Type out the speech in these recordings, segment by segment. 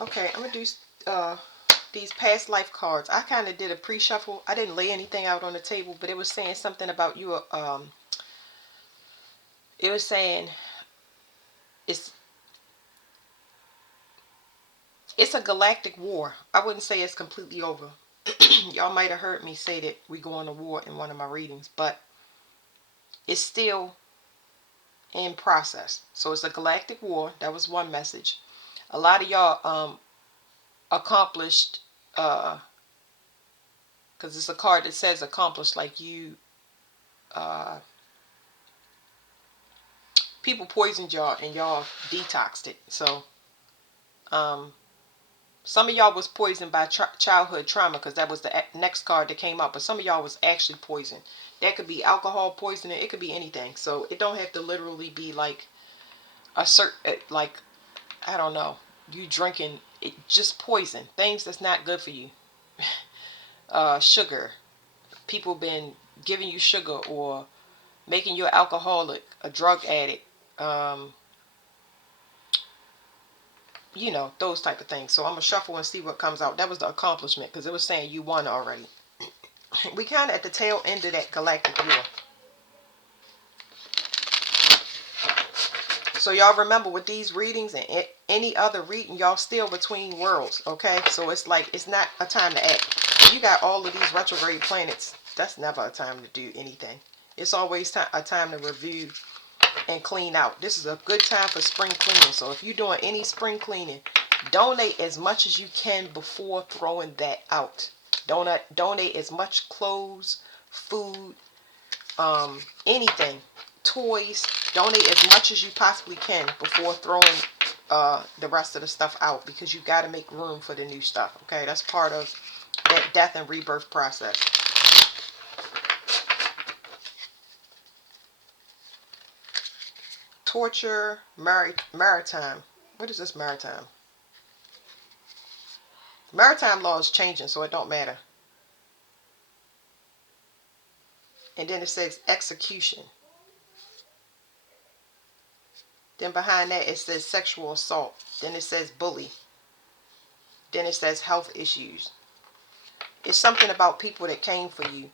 Okay, I'm gonna do these past life cards. I kind of did a pre-shuffle. I didn't lay anything out on the table, but it was saying something about you. It was saying it's it's a galactic war. I wouldn't say it's completely over. Y'all might have heard me say that we go on a war in one of my readings, but it's still in process. So it's a galactic war. That was one message. A lot of y'all accomplished, because it's a card that says accomplished, like you uh, people poisoned y'all and y'all detoxed it. So um, some of y'all was poisoned by childhood trauma, because that was the next card that came out. But some of y'all was actually poisoned. That could be alcohol poisoning. It could be anything. So it don't have to literally be like a certain, like, I don't know, you drinking it, just poison, things that's not good for you. Sugar. People been giving you sugar or making you an alcoholic, a drug addict. Um, those type of things. So I'm gonna shuffle and see what comes out. That was the accomplishment, because it was saying you won already. We kind of at the tail end of that galactic war. So y'all remember, with these readings and any other reading, y'all still between worlds, okay? So it's like, it's not a time to act. You got all of these retrograde planets. That's never a time to do anything. It's always a time to review and clean out. This is a good time for spring cleaning. So if you're doing any spring cleaning, donate as much as you can before throwing that out. Donate as much clothes, food, anything, toys. Donate as much as you possibly can before throwing the rest of the stuff out, because you got to make room for the new stuff. Okay, that's part of that death and rebirth process. Torture, maritime. What is this maritime? Maritime law is changing, so it don't matter. And then it says execution. Then behind that it says sexual assault. Then it says bully. Then it says health issues. It's something about people that came for you.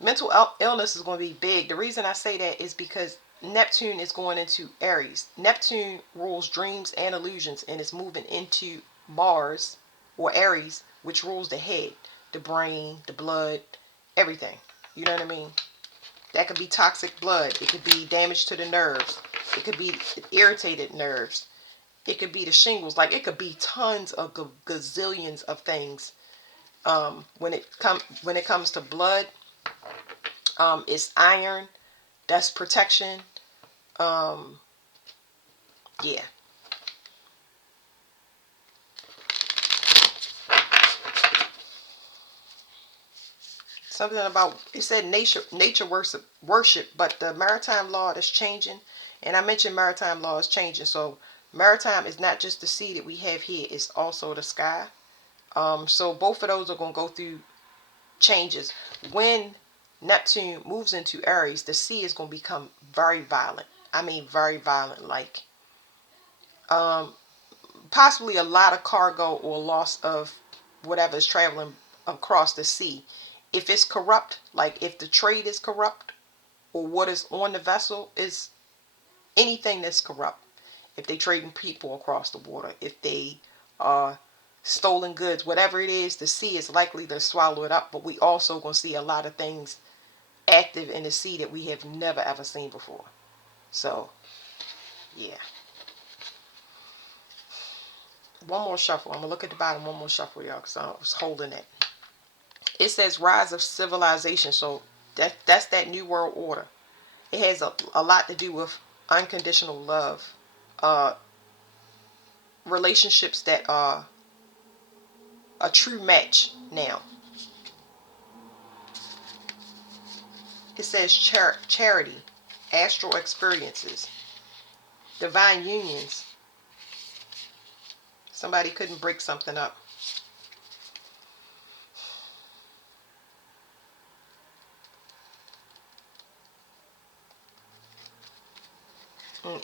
Mental illness is going to be big. The reason I say that is because Neptune is going into Aries. Neptune rules dreams and illusions, and it's moving into Mars, or Aries, which rules the head, the brain, the blood, everything. You know what I mean? That could be toxic blood. It could be damage to the nerves. It could be irritated nerves. It could be the shingles. Like, it could be tons of gazillions of things. When it comes to blood, it's iron. That's protection. Um, yeah. Something about, it said nature worship, but the maritime law is changing, and I mentioned maritime law is changing. So maritime is not just the sea that we have here; it's also the sky. So both of those are going to go through changes. When Neptune moves into Aries, the sea is going to become very violent. I mean, very violent. Like, um, possibly a lot of cargo or loss of whatever is traveling across the sea. If it's corrupt, like if the trade is corrupt, or what is on the vessel is anything that's corrupt. If they trading people across the water, if they are stolen goods, whatever it is, the sea is likely to swallow it up. But we also gonna see a lot of things active in the sea that we have never ever seen before. So yeah, one more shuffle. I'm gonna look at the bottom. One more shuffle, y'all, because I was holding it. It says rise of civilization. So that's that new world order. It has a lot to do with unconditional love, uh, relationships that are a true match now. It says charity, astral experiences, divine unions. Somebody couldn't break something up.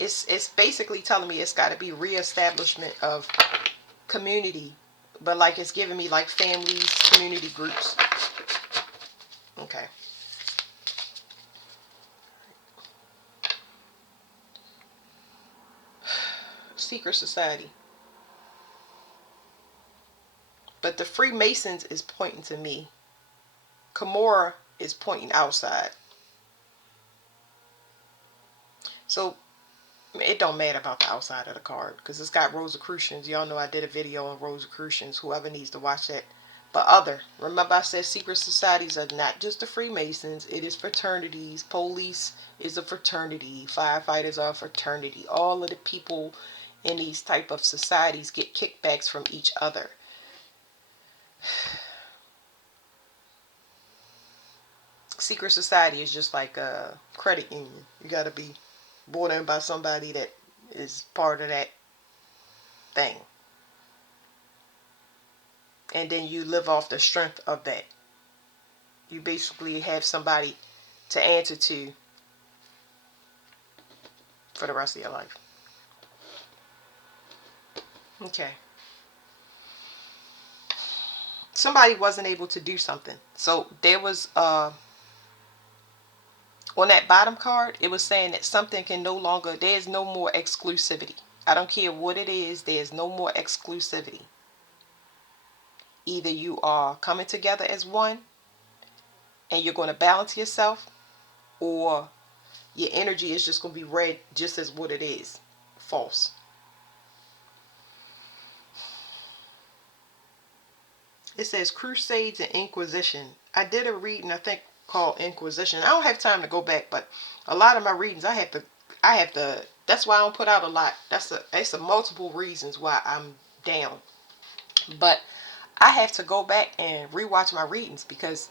it's basically telling me it's got to be reestablishment of community, but like it's giving me like families, community groups. Okay. Secret society. But the Freemasons is pointing to me. Kimura is pointing outside. So it don't matter about the outside of the card because it's got Rosicrucians. Y'all know I did a video on Rosicrucians. Whoever needs to watch that. But remember I said secret societies are not just the Freemasons. It is fraternities. Police is a fraternity. Firefighters are a fraternity. All of the people in these type of societies get kickbacks from each other. Secret society is just like a credit union. You got to be brought in by somebody that is part of that thing. And then you live off the strength of that. You basically have somebody to answer to for the rest of your life. Okay. Somebody wasn't able to do something. So there was on that bottom card, it was saying that something can no longer, there's no more exclusivity. I don't care what it is, there's no more exclusivity. Either you are coming together as one and you're going to balance yourself, or your energy is just going to be read just as what it is. False. It says Crusades and Inquisition. I did a reading, I think, called Inquisition. I don't have time to go back, but a lot of my readings I have to that's why I don't put out a lot. It's a multiple reasons why I'm down. But I have to go back and rewatch my readings because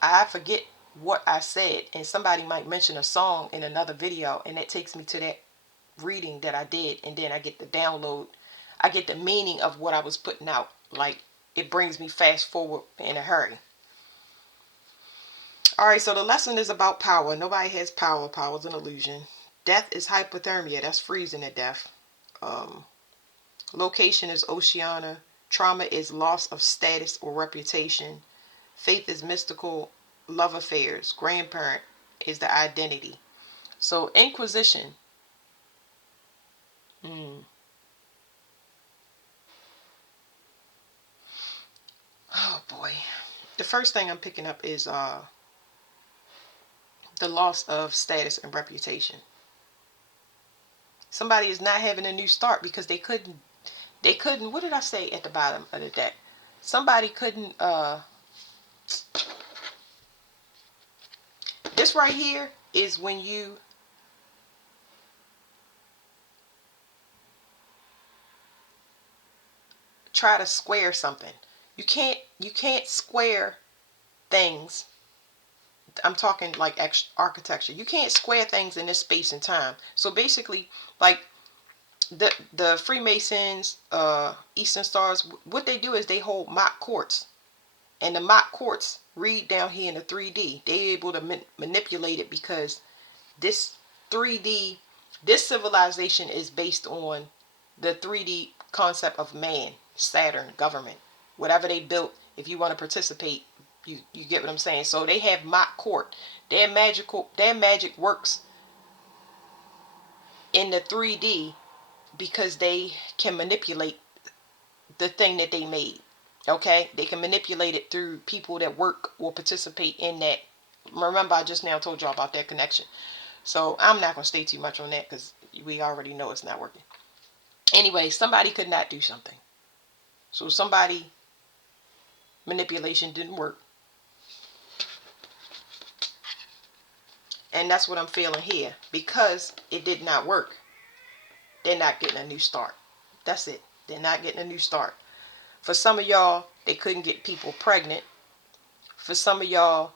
I forget what I said, and somebody might mention a song in another video, and that takes me to that reading that I did, and then I get the download. I get the meaning of what I was putting out. Like, it brings me fast forward in a hurry. Alright, so the lesson is about power. Nobody has power. Power is an illusion. Death is hypothermia. That's freezing to death. Location is Oceania. Trauma is loss of status or reputation. Faith is mystical love affairs. Grandparent is the identity. So Inquisition. Oh boy. The first thing I'm picking up is the loss of status and reputation. Somebody is not having a new start because they couldn't, what did I say at the bottom of the deck? Somebody couldn't, this right here is when you try to square something. You can't square things. I'm talking like architecture. You can't square things in this space and time. So basically, like the Freemasons, Eastern Stars, what they do is they hold mock courts, and the mock courts read down here in the 3D. They're able to manipulate it because this 3D, this civilization is based on the 3D concept of man, Saturn, government, whatever they built. If you want to participate, you get what I'm saying. So they have mock court. Their magic works in the 3D because they can manipulate the thing that they made. Okay, they can manipulate it through people that work or participate in that. Remember, I just now told y'all about that connection. So I'm not going to stay too much on that because we already know it's not working. Anyway, somebody could not do something. So somebody manipulation didn't work. And that's what I'm feeling here. Because it did not work, they're not getting a new start. That's it. They're not getting a new start. For some of y'all, they couldn't get people pregnant. For some of y'all,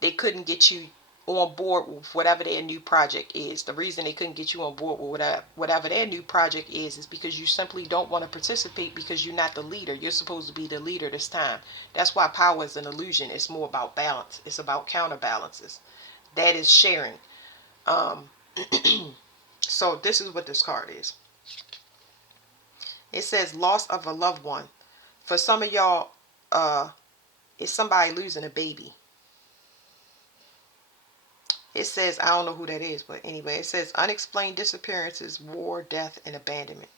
they couldn't get you on board with whatever their new project is. The reason they couldn't get you on board with whatever their new project is because you simply don't want to participate because you're not the leader. You're supposed to be the leader this time. That's why power is an illusion. It's more about balance. It's about counterbalances. That is sharing. So this is what this card is. It says loss of a loved one. For some of y'all, it's somebody losing a baby. It says, I don't know who that is, but anyway, it says unexplained disappearances, war, death, and abandonment.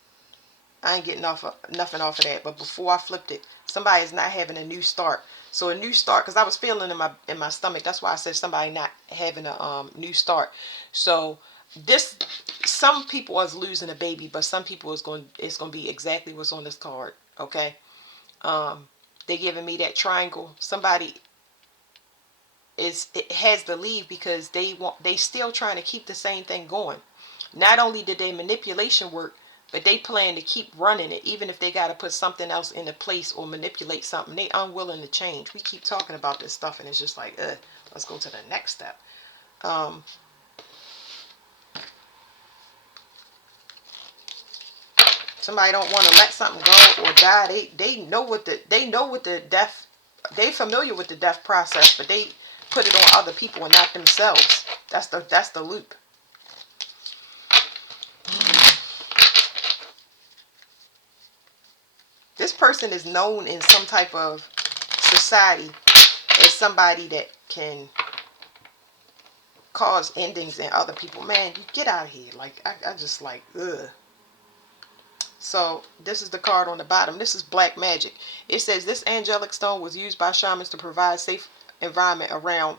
I ain't getting nothing off of that. But before I flipped it, somebody is not having a new start. So a new start, because I was feeling in my stomach. That's why I said somebody not having a new start. So this, some people is losing a baby, but some people it's going to be exactly what's on this card. Okay. They giving me that triangle. Somebody it has to leave because they still trying to keep the same thing going. Not only did they manipulation work, but they plan to keep running it, even if they got to put something else into place or manipulate something. They unwilling to change. We keep talking about this stuff, and it's just like, let's go to the next step. Um, Somebody don't want to let something go or die. They know what the death. They familiar with the death process, but they put it on other people and not themselves. That's the loop. This person is known in some type of society as somebody that can cause endings in other people. Man, you get out of here. Like, I just like, ugh. So this is the card on the bottom. This is black magic. It says this angelic stone was used by shamans to provide safe environment around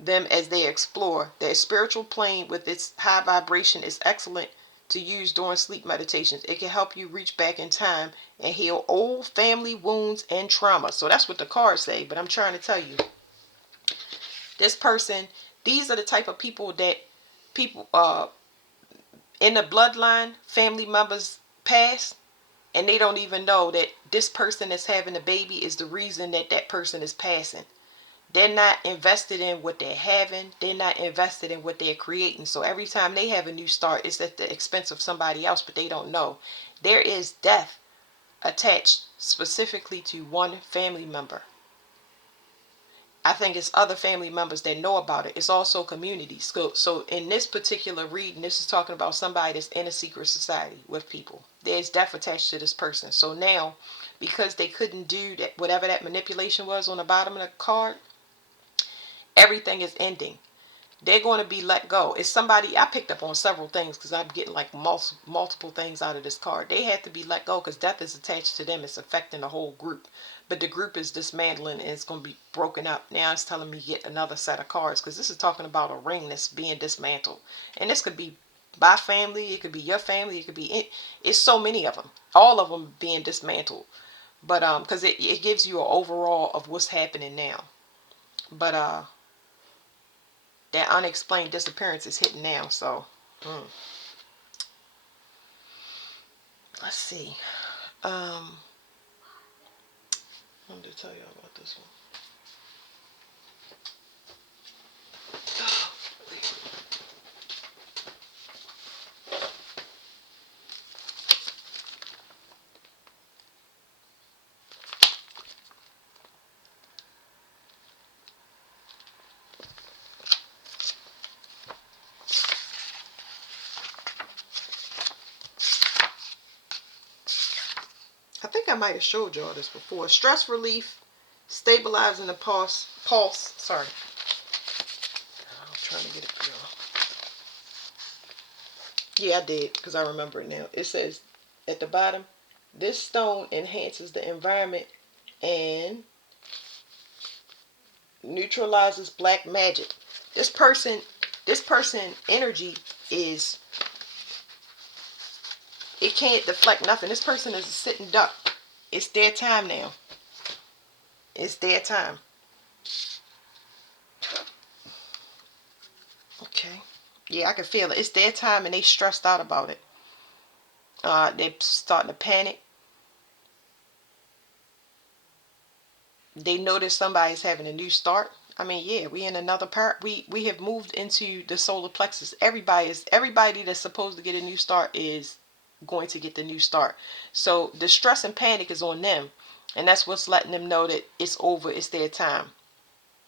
them as they explore. Their spiritual plane with its high vibration is excellent to use during sleep meditations. It can help you reach back in time and heal old family wounds and trauma. So that's what the cards say, but I'm trying to tell you, this person, these are the type of people that people in the bloodline, family members pass, and they don't even know that this person that's having a baby is the reason that that person is passing. They're not invested in what they're having. They're not invested in what they're creating. So every time they have a new start, it's at the expense of somebody else, but they don't know. There is death attached specifically to one family member. I think it's other family members that know about it. It's also communities. So in this particular reading, this is talking about somebody that's in a secret society with people. There's death attached to this person. So now, because they couldn't do that, whatever that manipulation was on the bottom of the card, everything is ending. They're going to be let go. It's somebody, I picked up on several things because I'm getting like multiple things out of this card. They have to be let go because death is attached to them. It's affecting the whole group. But the group is dismantling and it's going to be broken up. Now it's telling me get another set of cards because this is talking about a ring that's being dismantled. And this could be my family. It could be your family. It could be, it's so many of them. All of them being dismantled. But because it gives you an overall of what's happening now. But that unexplained disappearance is hitting now. So let's see. I wanted to tell you about this one. I think I might have showed y'all this before. Stress relief, stabilizing the pulse. Sorry, I'm trying to get it for y'all. Yeah, I did because I remember it now. It says at the bottom, this stone enhances the environment and neutralizes black magic. This person energy is, it can't deflect nothing. This person is a sitting duck. It's their time now. It's their time. Okay. Yeah, I can feel it. It's their time and they stressed out about it. They're starting to panic. They notice somebody's having a new start. I mean, yeah, we in another part. We have moved into the solar plexus. Everybody that's supposed to get a new start is going to get the new start. So the stress and panic is on them, and that's what's letting them know that it's over. It's their time.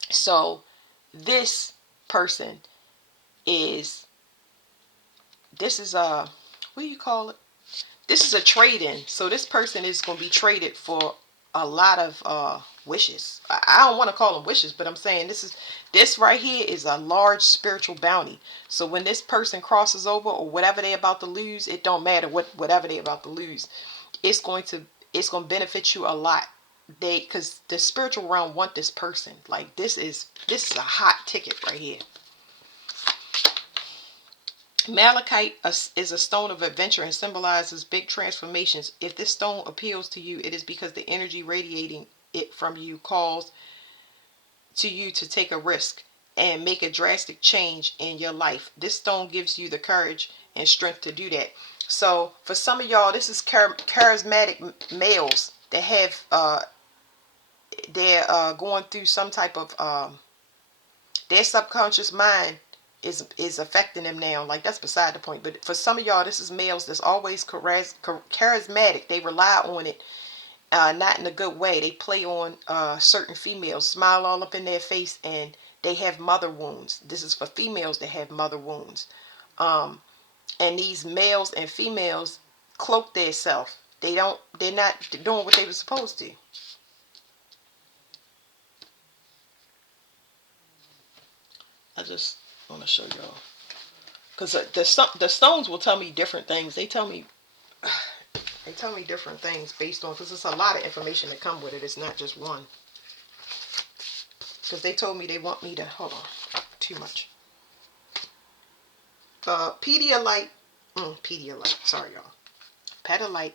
So this person is this is a, what do you call it? This is a trade-in. So this person is going to be traded for a lot of wishes. I don't want to call them wishes, but I'm saying this right here is a large spiritual bounty. So when this person crosses over or whatever they're about to lose, it don't matter whatever they're about to lose. It's going to it's going to benefit you a lot. Because the spiritual realm want this person. Like this is a hot ticket right here. Malachite is a stone of adventure and symbolizes big transformations. If this stone appeals to you, it is because the energy radiating it from you calls to you to take a risk and make a drastic change in your life. This stone gives you the courage and strength to do that. So for some of y'all, this is charismatic males that have they're going through some type of their subconscious mind is affecting them now. Like, that's beside the point. But for some of y'all, this is males that's always charismatic. They rely on it, not in a good way. They play on certain females, smile all up in their face, and they have mother wounds. This is for females that have mother wounds. And these males and females cloak their self. They're not doing what they were supposed to. I just want to show y'all. Because the stones will tell me different things. They tell me different things based on, because it's a lot of information that come with it. It's not just one. Because they told me they want me to, hold on, too much. Pedialyte, sorry y'all. Pedalite,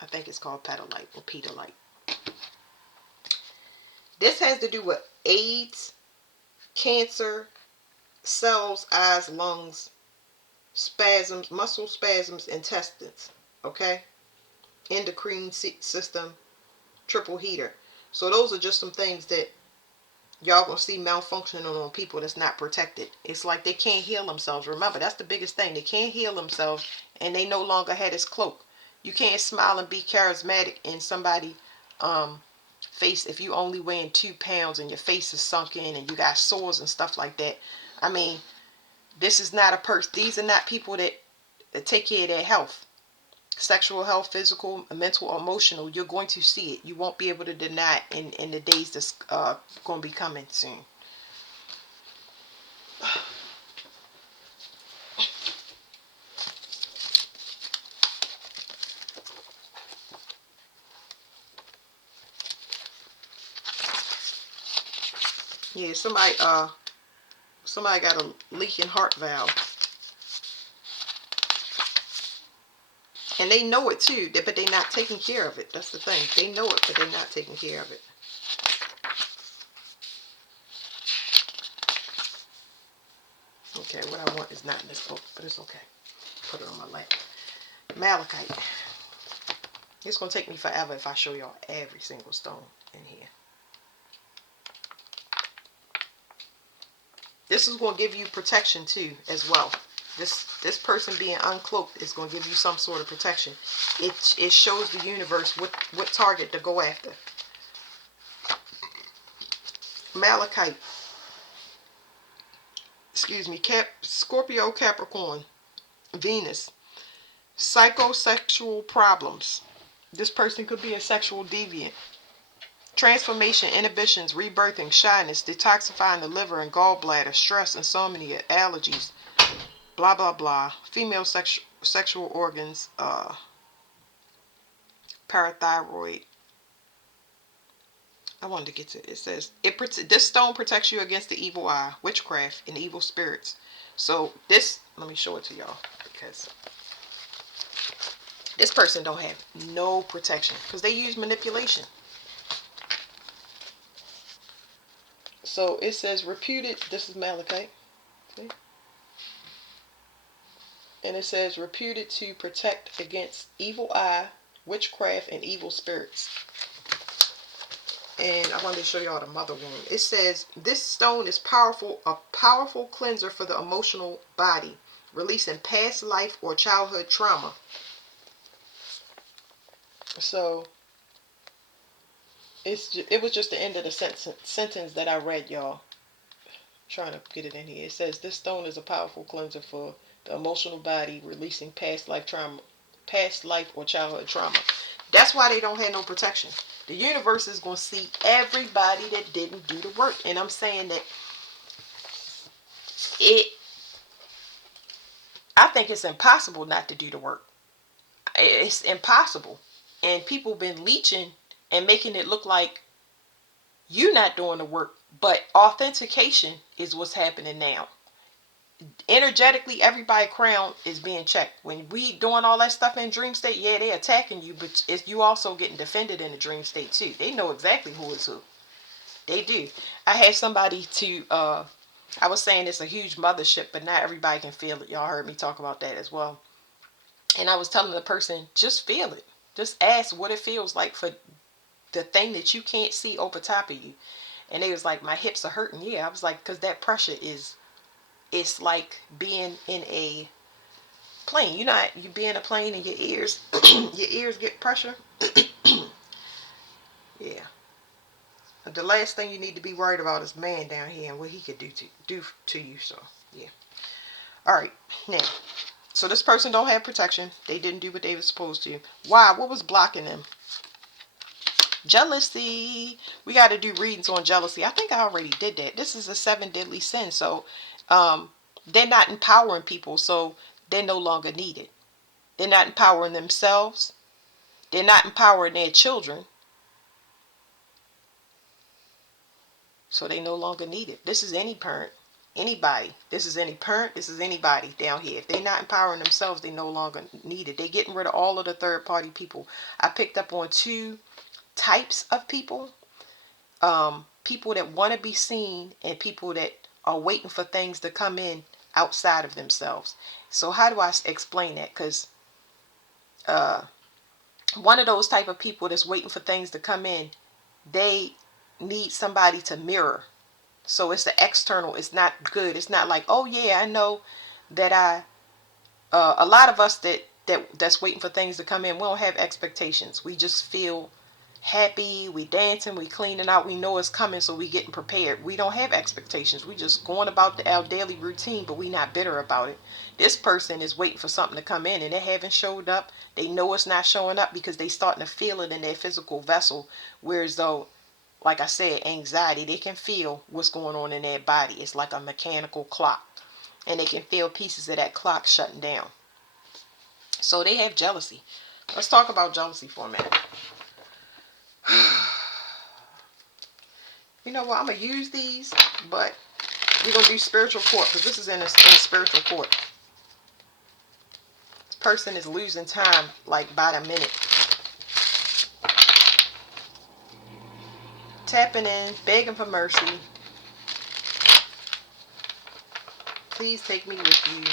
I think it's called Pedalite or Pedalite. This has to do with AIDS, cancer, cells, eyes, lungs, spasms, muscle spasms, intestines, okay? Endocrine system, triple heater. So those are just some things that y'all gonna see malfunctioning on people that's not protected. It's like they can't heal themselves. Remember, that's the biggest thing. They can't heal themselves, and they no longer had this cloak. You can't smile and be charismatic in somebody face if you only weighing 2 pounds and your face is sunk in and you got sores and stuff like that. I mean, this is not a person. These are not people that take care of their health. Sexual health, physical, mental, emotional. You're going to see it. You won't be able to deny it in the days that's going to be coming soon. Yeah, somebody got a leaking heart valve. And they know it too, but they're not taking care of it. That's the thing. They know it, but they're not taking care of it. Okay, what I want is not in this book, but it's okay. Put it on my lap. Malachite. It's going to take me forever if I show y'all every single stone in here. This is going to give you protection too, as well. This person being uncloaked is going to give you some sort of protection. It shows the universe what target to go after. Malachite. Excuse me. Scorpio, Capricorn, Venus. Psychosexual problems. This person could be a sexual deviant. Transformation, inhibitions, rebirthing, shyness, detoxifying the liver and gallbladder, stress, insomnia, allergies, blah blah blah. Female sexual organs, parathyroid. I wanted to get to it. It says this stone protects you against the evil eye, witchcraft, and evil spirits. So this, let me show it to y'all, because this person don't have no protection because they use manipulation. So it says reputed. This is malachite. See? And it says reputed to protect against evil eye, witchcraft, and evil spirits. And I wanted to show y'all the mother wound. It says this stone is a powerful cleanser for the emotional body, releasing past life or childhood trauma. So it was just the end of the sentence that I read, y'all. Trying to get it in here. It says this stone is a powerful cleanser for The emotional body releasing past life or childhood trauma. That's why they don't have no protection. The universe is going to see everybody that didn't do the work. And I'm saying that it, I think it's impossible not to do the work. It's impossible. And people been leeching and making it look like you not doing the work. But authentication is what's happening now. Energetically, everybody crown is being checked. When we doing all that stuff in dream state, yeah, they attacking you, but it's you also getting defended in the dream state too. They know exactly who is who. They do. I had somebody to I was saying it's a huge mothership, but not everybody can feel it. Y'all heard me talk about that as well. And I was telling the person, just feel it. Just ask what it feels like for the thing that you can't see over top of you. And they was like, my hips are hurting. Yeah, I was like, because that pressure is, it's like being in a plane. You know, you be in a plane and your ears, your ears get pressure. Yeah. The last thing you need to be worried about is man down here and what he could do to you. So yeah. All right. Now, so this person don't have protection. They didn't do what they were supposed to. Why? What was blocking them? Jealousy. We got to do readings on jealousy. I think I already did that. This is a 7 deadly sin. So, they're not empowering people. So they're no longer needed. They're not empowering themselves. They're not empowering their children. So they no longer need it. This is any parent, anybody. This is any parent. This is anybody down here. If they're not empowering themselves, they no longer need it. They're getting rid of all of the third party people. I picked up on 2 types of people. People that want to be seen and people that are waiting for things to come in outside of themselves. So how do I explain that? Because one of those type of people that's waiting for things to come in, they need somebody to mirror. So it's the external. It's not good. It's not like, oh yeah, I know that a lot of us that's waiting for things to come in, we don't have expectations. We just feel happy. We dancing. We cleaning out. We know it's coming, so we getting prepared. We don't have expectations. We just going about our daily routine, but we not bitter about it. This person is waiting for something to come in, and they haven't showed up. They know it's not showing up because they starting to feel it in their physical vessel. Whereas though, like I said, anxiety, they can feel what's going on in their body. It's like a mechanical clock. And they can feel pieces of that clock shutting down. So they have jealousy. Let's talk about jealousy for a minute. You know what? I'm going to use these, but we're going to do spiritual court because this is in spiritual court. This person is losing time like by the minute. Tapping in, begging for mercy. Please take me with you.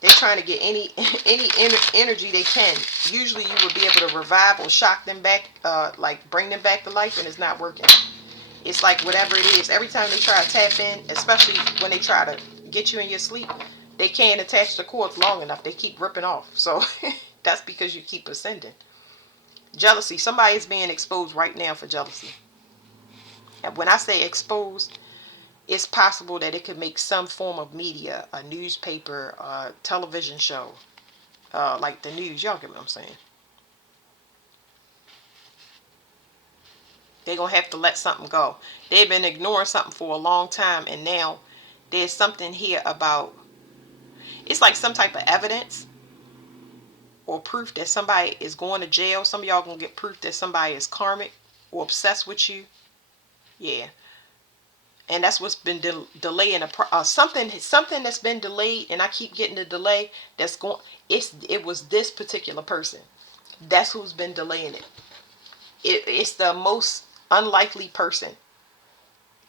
They're trying to get any energy they can. Usually you would be able to revive or shock them back, like bring them back to life, and it's not working. It's like whatever it is. Every time they try to tap in, especially when they try to get you in your sleep, they can't attach the cords long enough. They keep ripping off. So that's because you keep ascending. Jealousy. Somebody is being exposed right now for jealousy. And when I say exposed, it's possible that it could make some form of media, a newspaper, a television show, like the news. Y'all get what I'm saying? They're going to have to let something go. They've been ignoring something for a long time, and now there's something here about, it's like some type of evidence or proof that somebody is going to jail. Some of y'all going to get proof that somebody is karmic or obsessed with you. Yeah. And that's what's been delaying something that's been delayed, and I keep getting the delay that's going. It was this particular person. That's who's been delaying it. It's the most unlikely person,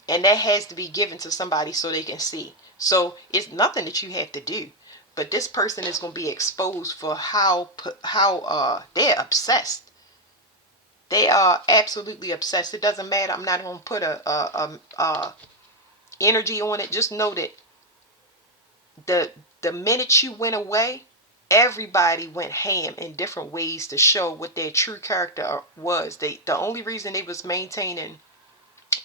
and that has to be given to somebody so they can see. So it's nothing that you have to do, but this person is going to be exposed for how they're obsessed. They are absolutely obsessed. It doesn't matter. I'm not going to put a energy on it. Just know that the minute you went away, everybody went ham in different ways to show what their true character was. The only reason they was maintaining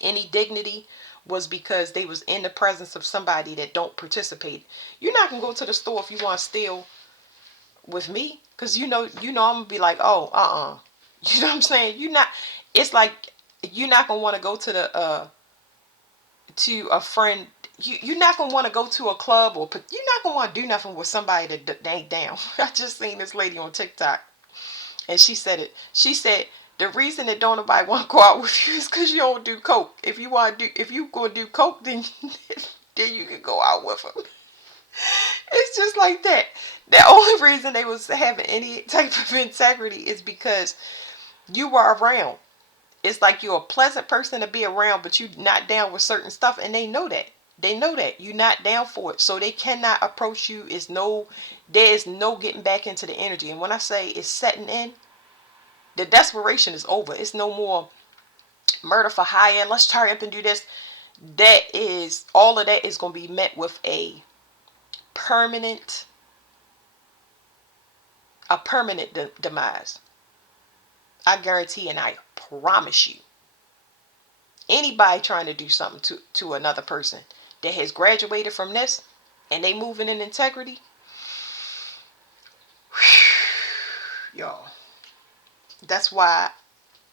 any dignity was because they was in the presence of somebody that don't participate. You're not gonna go to the store if you want to steal with me, because I'm gonna be like, oh, you know what I'm saying? You're not. It's like you're not gonna want to go to the to a friend. You're not gonna want to go to a club, or you're not gonna want to do nothing with somebody that ain't down. I just seen this lady on TikTok, and she said it. She said the reason that don't nobody want to go out with you is because you don't do coke. If you gonna do coke, then then you can go out with them. It's just like that. The only reason they was having any type of integrity is because you were around. It's like you're a pleasant person to be around, but you're not down with certain stuff, and they know that. They know that you're not down for it, so they cannot approach you. There is no getting back into the energy. And when I say it's setting in, the desperation is over. It's no more murder for hire. Let's hurry up and do this. All of that is going to be met with a permanent demise. I guarantee and I promise you. Anybody trying to do something to another person that has graduated from this and they moving in integrity, y'all. That's why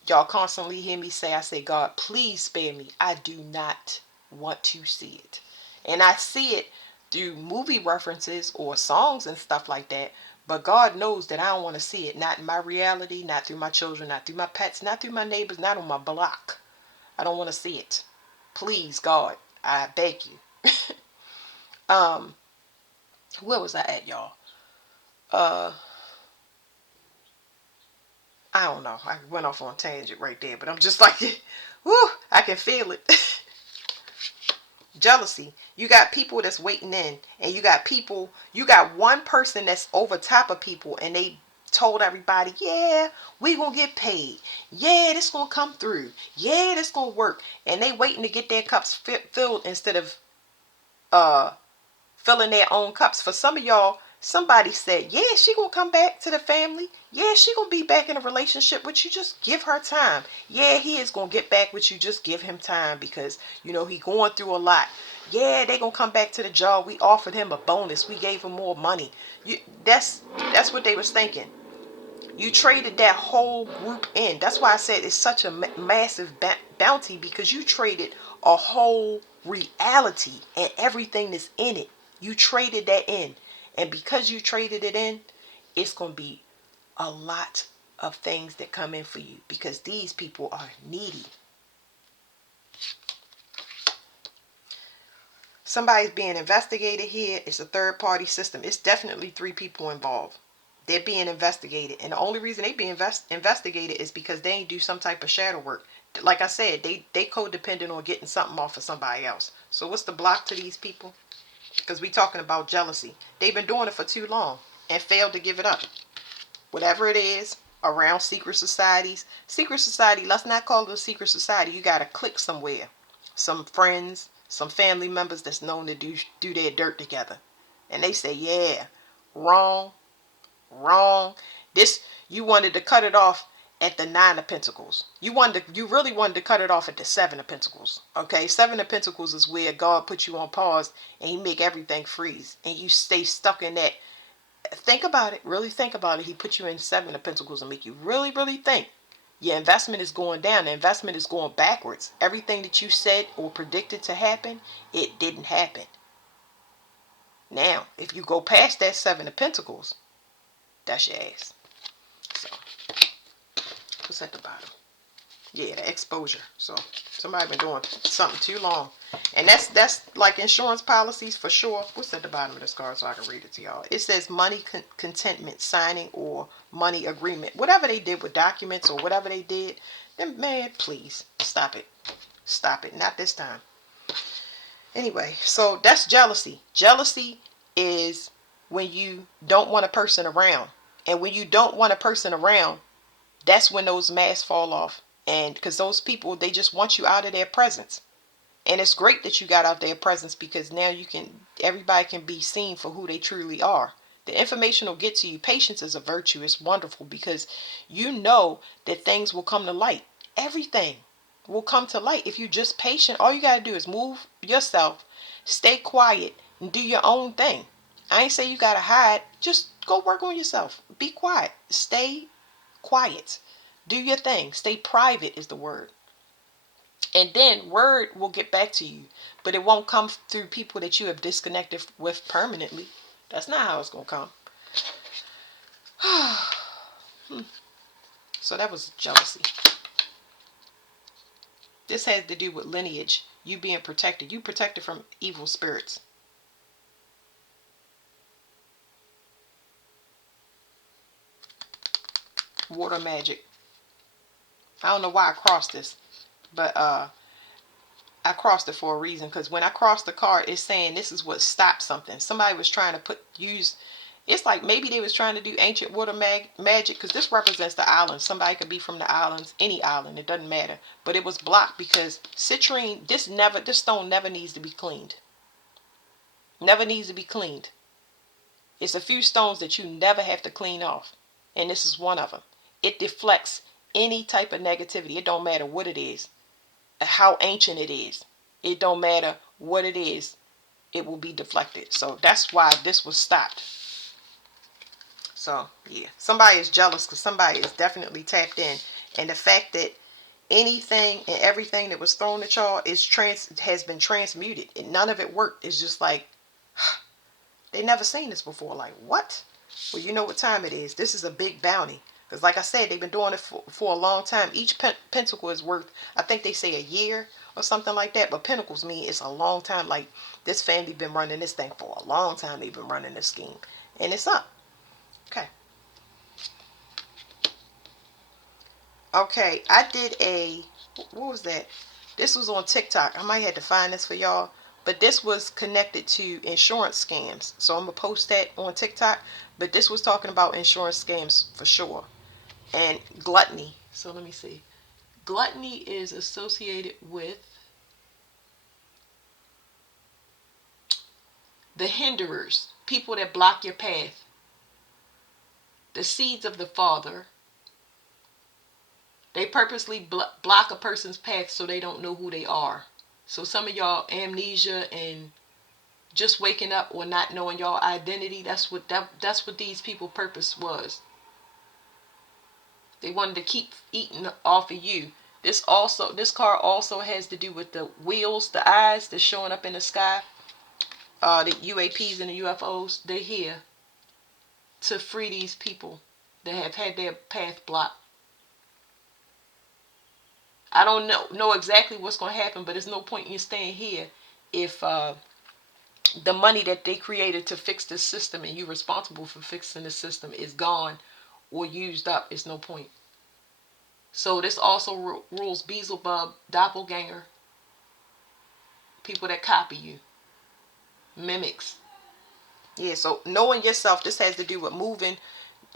y'all constantly hear me say, I say, God, please spare me. I do not want to see it. And I see it through movie references or songs and stuff like that. But God knows that I don't want to see it. Not in my reality, not through my children, not through my pets, not through my neighbors, not on my block. I don't want to see it. Please, God, I beg you. Where was I at, y'all? I don't know. I went off on a tangent right there, but I'm just like, whoo, I can feel it. Jealousy. You got people that's waiting in, and you got one person that's over top of people, and they told everybody, yeah, we gonna get paid. Yeah, this gonna come through. Yeah, this gonna work. And they waiting to get their cups filled instead of filling their own cups. For some of y'all, somebody said, yeah, she gonna come back to the family. Yeah, she gonna be back in a relationship with you. Just give her time. Yeah, he is gonna get back with you. Just give him time, because he going through a lot. Yeah, they gonna come back to the job. We offered him a bonus. We gave him more money. That's what they was thinking. You traded that whole group in. That's why I said it's such a massive bounty, because you traded a whole reality and everything that's in it. You traded that in. And because you traded it in, it's going to be a lot of things that come in for you, because these people are needy. Somebody's being investigated here. It's a third party system. It's definitely 3 people involved. They're being investigated, and the only reason they being investigated is because they ain't do some type of shadow work. Like I said, they codependent on getting something off of somebody else. So what's the block to these people? Because we talking about jealousy. They've been doing it for too long and failed to give it up. Whatever it is around secret societies. Secret society, let's not call it a secret society. You got to click somewhere. Some friends, some family members that's known to do their dirt together. And they say, yeah, wrong. You wanted to cut it off at the 9 of Pentacles. You really wanted to cut it off at the 7 of Pentacles. Okay, 7 of Pentacles is where God put you on pause and He make everything freeze, and you stay stuck in that. Think about it. Really think about it. He put you in 7 of Pentacles and make you really, really think. Your investment is going down. The investment is going backwards. Everything that you said or predicted to happen, it didn't happen. Now, if you go past that 7 of Pentacles, that's your ass. So, what's at the bottom? Yeah, the exposure. So, somebody been doing something too long. And that's like insurance policies for sure. What's at the bottom of this card so I can read it to y'all? It says money contentment signing or money agreement. Whatever they did with documents or whatever they did, then man, please stop it. Stop it. Not this time. Anyway, so that's jealousy. Jealousy is when you don't want a person around. And when you don't want a person around, that's when those masks fall off. And because those people, they just want you out of their presence. And it's great that you got out their presence, because now everybody can be seen for who they truly are. The information will get to you. Patience is a virtue. It's wonderful, because you know that things will come to light. Everything. will come to light if you're just patient. All you got to do is move yourself, stay quiet, and do your own thing. I ain't say you got to hide. Just go work on yourself. Be quiet. Stay quiet. Do your thing. Stay private is the word. And then word will get back to you. But it won't come through people that you have disconnected with permanently. That's not how it's going to come. So that was jealousy. This has to do with lineage. You being protected. You protected from evil spirits. Water magic. I don't know why I crossed this. But I crossed it for a reason. Because when I crossed the card, it's saying this is what stopped something. Somebody was trying to use... It's like maybe they was trying to do ancient water magic, because this represents the islands. Somebody could be from the islands, any island, it doesn't matter. But it was blocked because citrine, this stone never needs to be cleaned. Never needs to be cleaned. It's a few stones that you never have to clean off. And this is one of them. It deflects any type of negativity. It don't matter what it is, how ancient it is. It don't matter what it is. It will be deflected. So that's why this was stopped. So, yeah. Somebody is jealous because somebody is definitely tapped in. And the fact that anything and everything that was thrown at y'all has been transmuted. And none of it worked. It's just like, they never seen this before. Like, what? Well, you know what time it is. This is a big bounty. Because like I said, they've been doing it for a long time. Each pentacle is worth, I think they say a year or something like that. But pentacles mean it's a long time. Like, this family been running this thing for a long time. They've been running this scheme. And it's up. Okay. Okay, I did what was that? This was on TikTok. I might have to find this for y'all. But this was connected to insurance scams. So I'm going to post that on TikTok. But this was talking about insurance scams for sure. And gluttony. So let me see. Gluttony is associated with the hinderers. People that block your path. The seeds of the father. They purposely block a person's path so they don't know who they are. So some of y'all amnesia and just waking up or not knowing y'all identity, that's what these people purpose was. They wanted to keep eating off of you. This card also has to do with the wheels, the eyes that's showing up in the sky. The UAPs and the UFOs, they're here to free these people that have had their path blocked. I don't know exactly what's going to happen, but there's no point in you staying here if the money that they created to fix this system and you're responsible for fixing the system is gone or used up. It's no point. So this also rules Beelzebub, doppelganger, people that copy you, mimics. Yeah, so knowing yourself, this has to do with moving,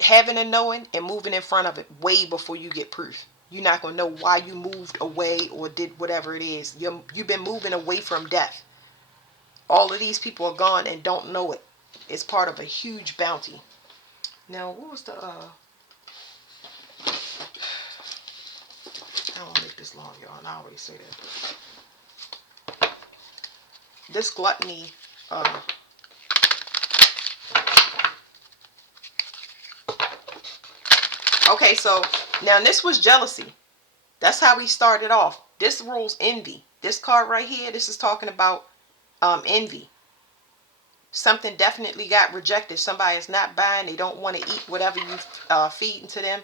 having a knowing and moving in front of it way before you get proof. You're not going to know why you moved away or did whatever it is. You've been moving away from death. All of these people are gone and don't know it. It's part of a huge bounty. Now, what was the, I don't want to make this long, y'all, and I always say that. This gluttony, okay, so now this was jealousy. That's how we started off. This rules envy. This card right here, this is talking about envy. Something definitely got rejected. Somebody is not buying. They don't want to eat whatever you feed into them.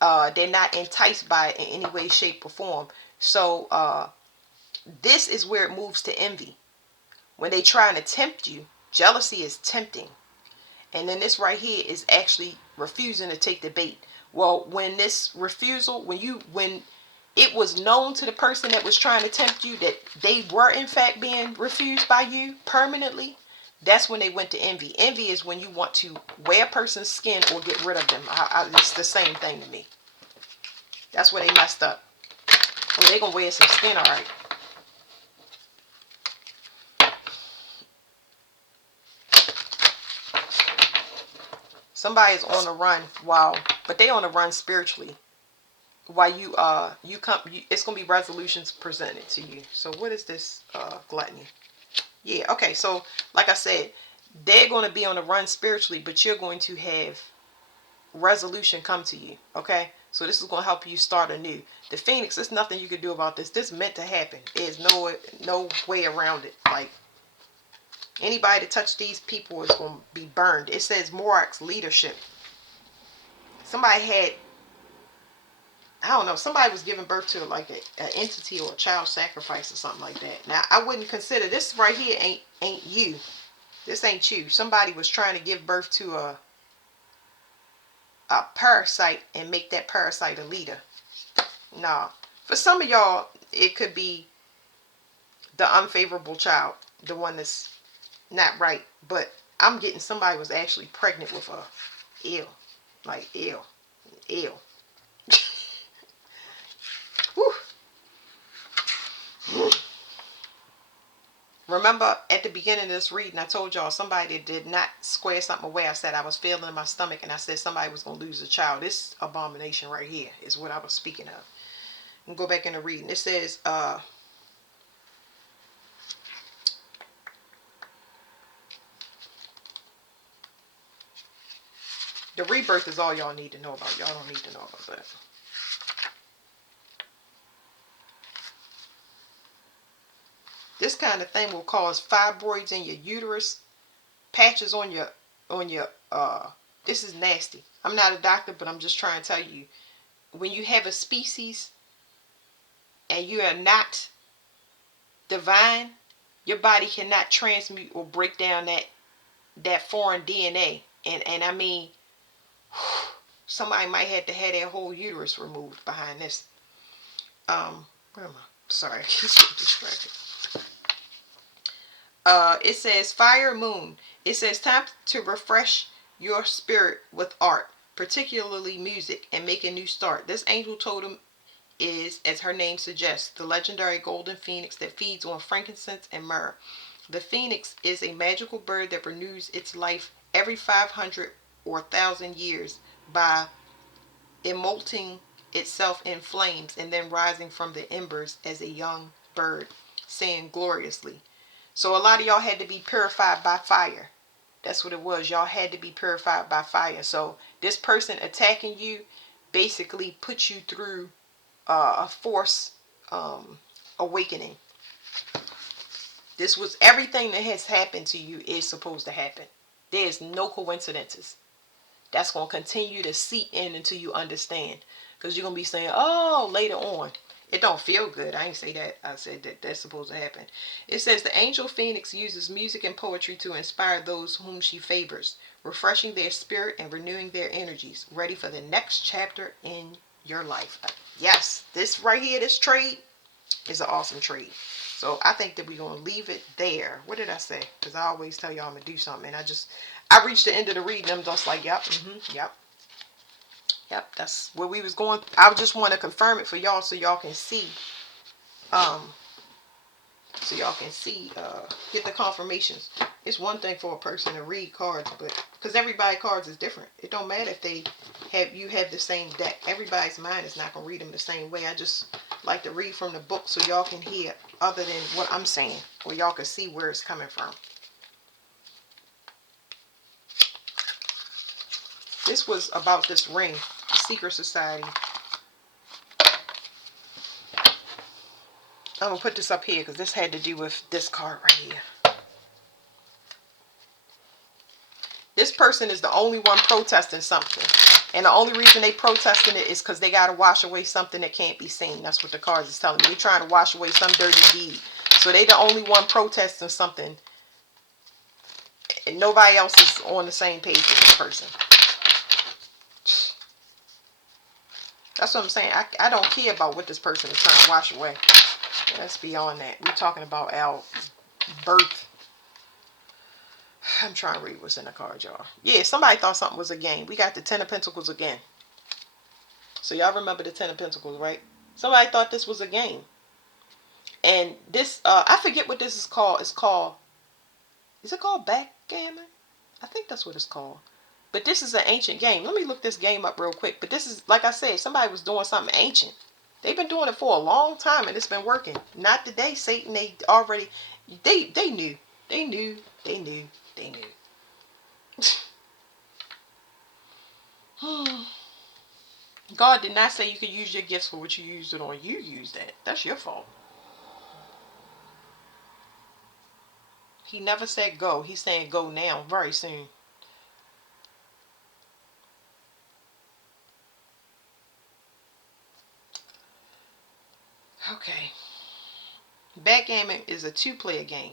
They're not enticed by it in any way, shape, or form. So this is where it moves to envy. When they trying to tempt you, jealousy is tempting. And then this right here is actually refusing to take the bait. Well, when this refusal, when it was known to the person that was trying to tempt you that they were in fact being refused by you permanently, that's when they went to envy. Envy is when you want to wear a person's skin or get rid of them. It's the same thing to me. That's where they messed up. Well, they gonna wear some skin, all right. Somebody is on the run. Wow. But they on the run spiritually. while you come, it's gonna be resolutions presented to you. So what is this gluttony? Yeah, okay. So like I said, they're going to be on the run spiritually, but you're going to have resolution come to you. Okay, so this is going to help you start anew. The Phoenix, there's nothing you can do about this. This is meant to happen. There's no way around it. Like, anybody that touch these people is going to be burned. It says Morax leadership. Somebody had, I don't know, somebody was giving birth to like an entity or a child sacrifice or something like that. Now, I wouldn't consider this right here ain't you. This ain't you. Somebody was trying to give birth to a parasite and make that parasite a leader. Nah. For some of y'all, it could be the unfavorable child, the one that's not right. But I'm getting somebody was actually pregnant with her. Ew. Like, ew. Ew. Remember at the beginning of this reading, I told y'all somebody did not square something away. I said I was feeling in my stomach, and I said somebody was going to lose a child. This abomination right here is what I was speaking of. And go back in the reading. It says, the rebirth is all y'all need to know about. Y'all don't need to know about that. This kind of thing will cause fibroids in your uterus, patches on your this is nasty. I'm not a doctor, but I'm just trying to tell you, when you have a species and you are not divine, your body cannot transmute or break down that foreign DNA. And I mean, somebody might have to have their whole uterus removed behind this. Where am I? Sorry, I keep getting distracted. It says fire moon. It says time to refresh your spirit with art, particularly music, and make a new start. This angel totem is, as her name suggests, the legendary golden phoenix that feeds on frankincense and myrrh. The phoenix is a magical bird that renews its life every 500 or 1,000 years by immolting itself in flames and then rising from the embers as a young bird, saying gloriously. So a lot of y'all had to be purified by fire. That's what it was. Y'all had to be purified by fire. So this person attacking you basically put you through a force awakening. This was everything that has happened to you is supposed to happen. There's no coincidences. That's going to continue to seep in until you understand. Because you're going to be saying, oh, later on. It don't feel good. I ain't say that. I said that that's supposed to happen. It says the angel phoenix uses music and poetry to inspire those whom she favors, refreshing their spirit and renewing their energies, ready for the next chapter in your life. Yes, this right here, this trade is an awesome trade. So I think that we're going to leave it there. What did I say? Because I always tell y'all I'm going to do something. And I reached the end of the reading. I'm just like, yep, yep. Yep, that's where we was going. I just want to confirm it for y'all so y'all can see. So y'all can see, get the confirmations. It's one thing for a person to read cards, but because everybody's cards is different. It don't matter if you have the same deck. Everybody's mind is not going to read them the same way. I just like to read from the book so y'all can hear other than what I'm saying, or y'all can see where it's coming from. This was about this ring, the secret society. I'm going to put this up here because this had to do with this card right here. This person is the only one protesting something. And the only reason they protesting it is because they got to wash away something that can't be seen. That's what the cards is telling me. They're trying to wash away some dirty deed. So they the only one protesting something. And nobody else is on the same page with this person. That's what I'm saying. I don't care about what this person is trying to wash away. That's beyond that. We're talking about our birth. I'm trying to read what's in the card, y'all. Yeah, somebody thought something was a game. We got the Ten of Pentacles again. So y'all remember the Ten of Pentacles, right? Somebody thought this was a game. And this, I forget what this is called. Is it called backgammon? I think that's what it's called. But this is an ancient game. Let me look this game up real quick. But this is, like I said, somebody was doing something ancient. They've been doing it for a long time and it's been working. Not today, Satan. They already, they knew. They knew. They knew. They knew. God did not say you could use your gifts for what you used it on. You used that. That's your fault. He never said go. He's saying go now, very soon. Okay. Backgammon is a two-player game.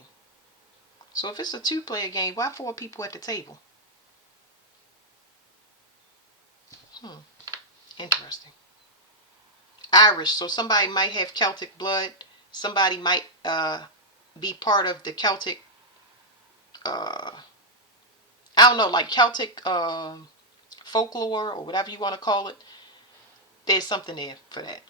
So if it's a two-player game, why four people at the table? Interesting. Irish. So somebody might have Celtic blood. Somebody might be part of the Celtic, I don't know, like Celtic folklore or whatever you want to call it. There's something there for that.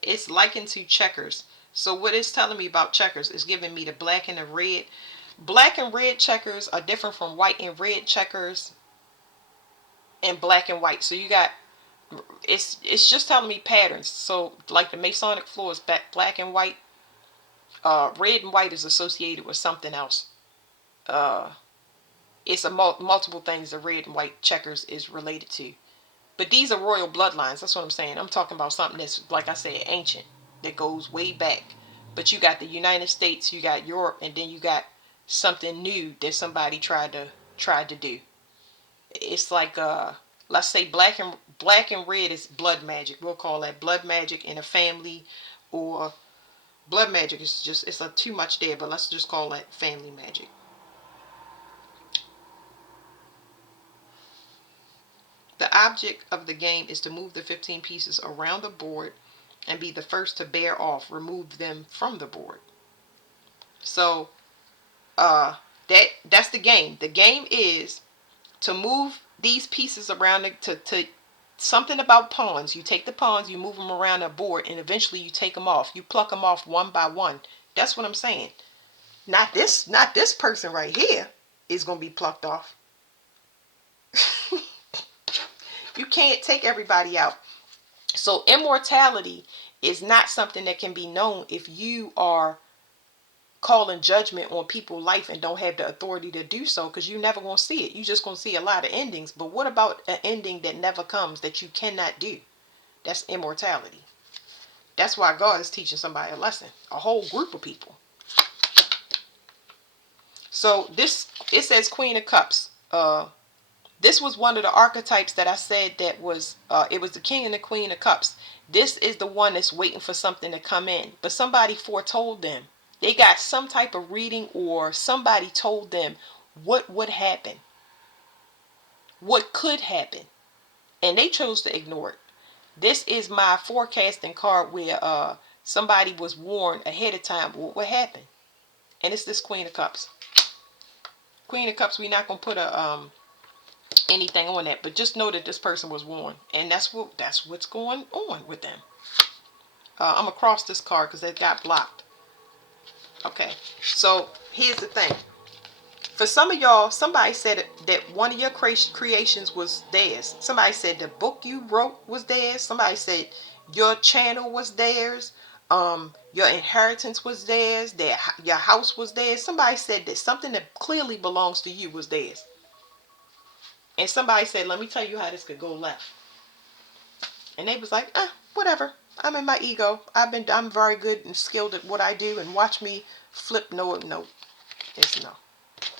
It's likened to checkers. So what it's telling me about checkers is giving me the black and the red. Black and red checkers are different from white and red checkers and black and white. So you got, it's just telling me patterns. So like the Masonic floor is black and white. Red and white is associated with something else. Uh, it's a multiple things the red and white checkers is related to. But these are royal bloodlines. That's what I'm saying. I'm talking about something that's, like I said, ancient, that goes way back. But you got the United States, you got Europe, and then you got something new that somebody tried to do. It's like let's say black and red is blood magic. We'll call that blood magic in a family, or blood magic is just, it's a too much there, but let's just call that family magic. The object of the game is to move the 15 pieces around the board and be the first to bear off, remove them from the board. So uh that's the game. The game is to move these pieces around to something about pawns. You take the pawns, you move them around the board, and eventually you take them off. You pluck them off one by one. That's what I'm saying. Not this person right here is going to be plucked off. You can't take everybody out. So immortality is not something that can be known if you are calling judgment on people's life and don't have the authority to do so, because you're never going to see it. You're just going to see a lot of endings. But what about an ending that never comes, that you cannot do? That's immortality. That's why God is teaching somebody a lesson, a whole group of people. So this, it says Queen of Cups. This was one of the archetypes that I said that was, it was the King and the Queen of Cups. This is the one that's waiting for something to come in. But somebody foretold them. They got some type of reading, or somebody told them what would happen, what could happen, and they chose to ignore it. This is my forecasting card where somebody was warned ahead of time what would happen. And it's this Queen of Cups. Queen of Cups, we're not going to put a anything on that, but just know that this person was warned, and that's what's going on with them. I'm gonna cross this card because it got blocked. Okay, so here's the thing. For some of y'all, somebody said that one of your creations was theirs. Somebody said the book you wrote was theirs. Somebody said your channel was theirs. Your inheritance was theirs. Your house was theirs. Somebody said that something that clearly belongs to you was theirs. And somebody said, let me tell you how this could go left. And they was like, whatever. I'm in my ego. I'm very good and skilled at what I do, and watch me flip. No. It's no.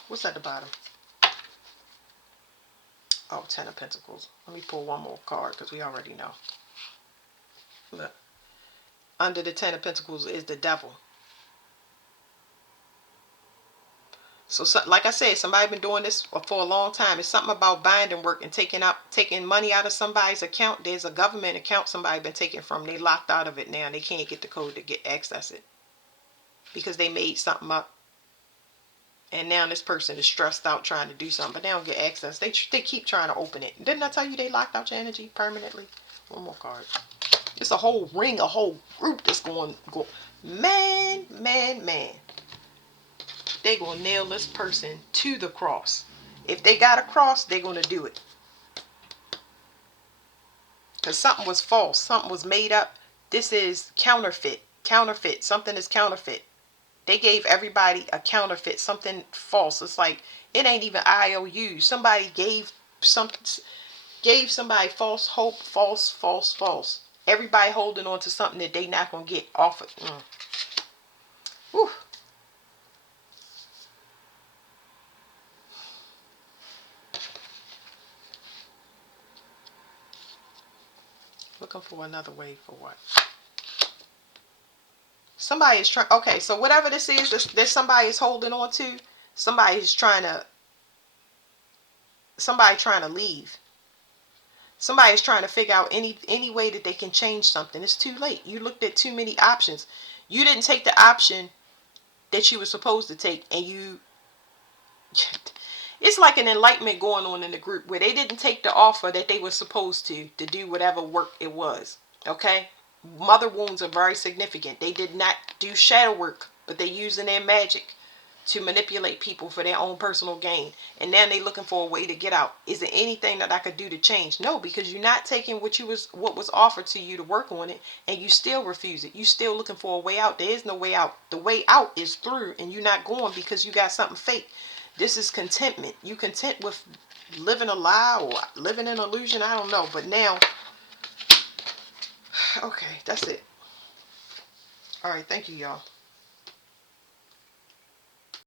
What's at the bottom? Oh, 10 of Pentacles. Let me pull one more card because we already know. Look. Under the 10 of Pentacles is the Devil. So like I said, somebody been doing this for a long time. It's something about binding work and taking money out of somebody's account. There's a government account somebody been taking from. They locked out of it now, and they can't get the code to access it because they made something up. And now this person is stressed out trying to do something, but they don't get access. They keep trying to open it. Didn't I tell you they locked out your energy permanently? One more card. It's a whole ring, a whole group that's going. Man, man, man. They gonna nail this person to the cross. If they got a cross, they're gonna do it. Because something was false. Something was made up. This is counterfeit. Counterfeit. Something is counterfeit. They gave everybody a counterfeit, something false. It's like it ain't even IOU. Somebody gave somebody false hope, false. Everybody holding on to something that they not gonna get off of. Whew. Looking for another way for what? Somebody is trying. Okay, so whatever this is, that somebody is holding on to. Somebody trying to leave. Somebody is trying to figure out any way that they can change something. It's too late. You looked at too many options. You didn't take the option that you were supposed to take, and you. It's like an enlightenment going on in the group where they didn't take the offer that they were supposed to do whatever work it was. Okay? Mother wounds are very significant. They did not do shadow work, but they're using their magic to manipulate people for their own personal gain. And now they're looking for a way to get out. Is there anything that I could do to change? No, because you're not taking what was offered to you to work on it, and you still refuse it. You still looking for a way out. There is no way out. The way out is through, and you're not going because you got something fake. This is contentment. You content with living a lie or living an illusion. I don't know. But now, okay, that's it. All right, thank you, y'all.